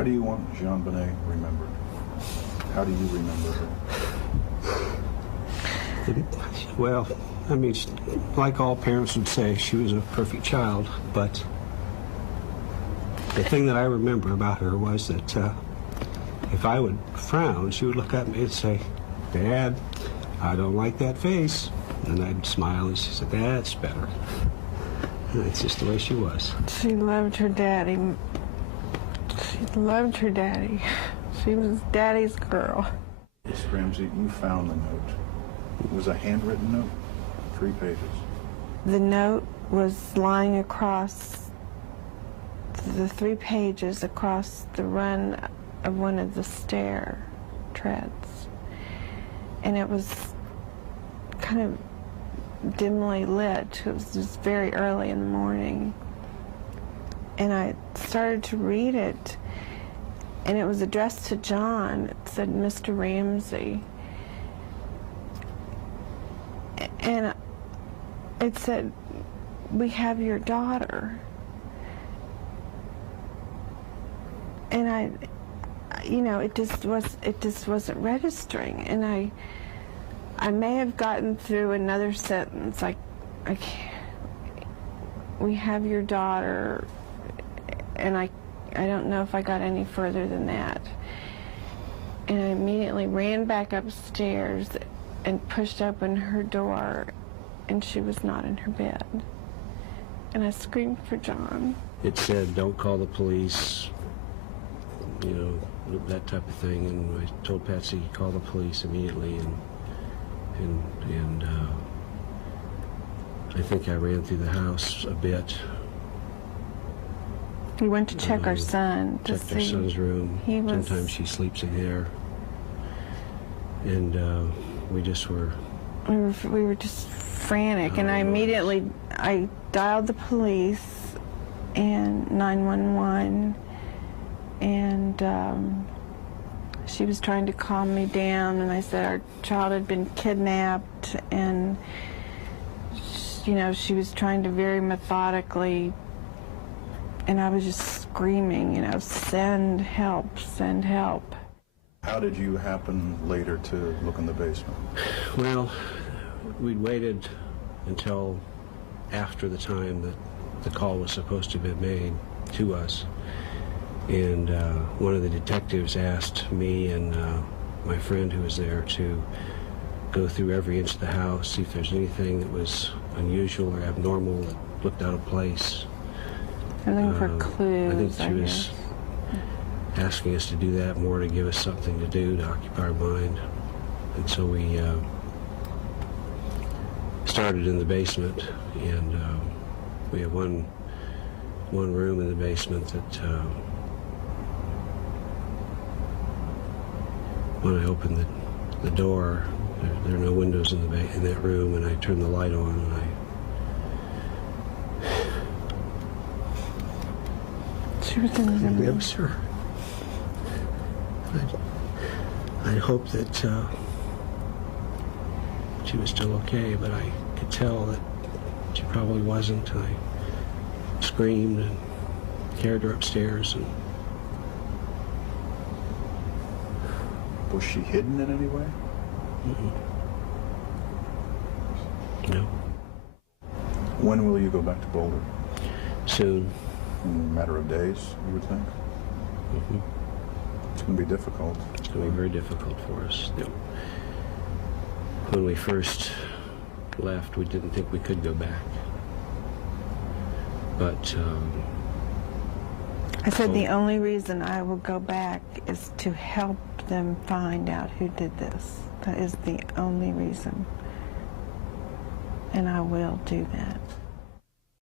How do you want Jean Bonnet remembered? How do you remember her? Well, I mean, like all parents would say, she was a perfect child, but the thing that I remember about her was that if I would frown, she would look at me and say, "Dad, I don't like that face." And I'd smile, and she said, "That's better." And that's just the way she was. She loved her daddy. She loved her daddy. She was Daddy's girl. Miss Ramsey, you found the note. It was a handwritten note, 3 pages. The note was lying across the 3 pages across the run of one of the stair treads. And it was kind of dimly lit. It was just very early in the morning. And I started to read it, and it was addressed to John. It said, "Mr. Ramsey." And it said, "We have your daughter." And it just wasn't registering. And I may have gotten through another sentence, like, I can't, "We have your daughter," and I don't know if I got any further than that. And I immediately ran back upstairs and pushed open her door, and she was not in her bed. And I screamed for John. It said, "Don't call the police," that type of thing. And I told Patsy, "Call the police immediately." And I think I ran through the house a bit. We went to check our son to checked see. our son's room. Sometimes she sleeps in there. And we just were... We were just frantic, and I dialed the police and 911, and she was trying to calm me down, and I said our child had been kidnapped, and she was trying to very methodically, and I was just screaming, "Send help, send help." How did you happen later to look in the basement? Well, we'd waited until after the time that the call was supposed to have been made to us. And one of the detectives asked me and my friend who was there to go through every inch of the house, see if there's anything that was unusual or abnormal that looked out of place. I'm looking for clues. I think she was asking us to do that more to give us something to do to occupy our mind. And so we started in the basement, and we have one room in the basement that when I opened the door, there are no windows in that room, and I turned the light on, and she was in the room. That was her. I hoped that she was still okay, but I could tell that she probably wasn't. I screamed and carried her upstairs. And was she hidden in any way? No. When will you go back to Boulder? Soon. In a matter of days, you would think? It's going to be difficult. It's going to be very difficult for us. When we first left, we didn't think we could go back. But I said the only reason I will go back is to help them find out who did this. That is the only reason. And I will do that.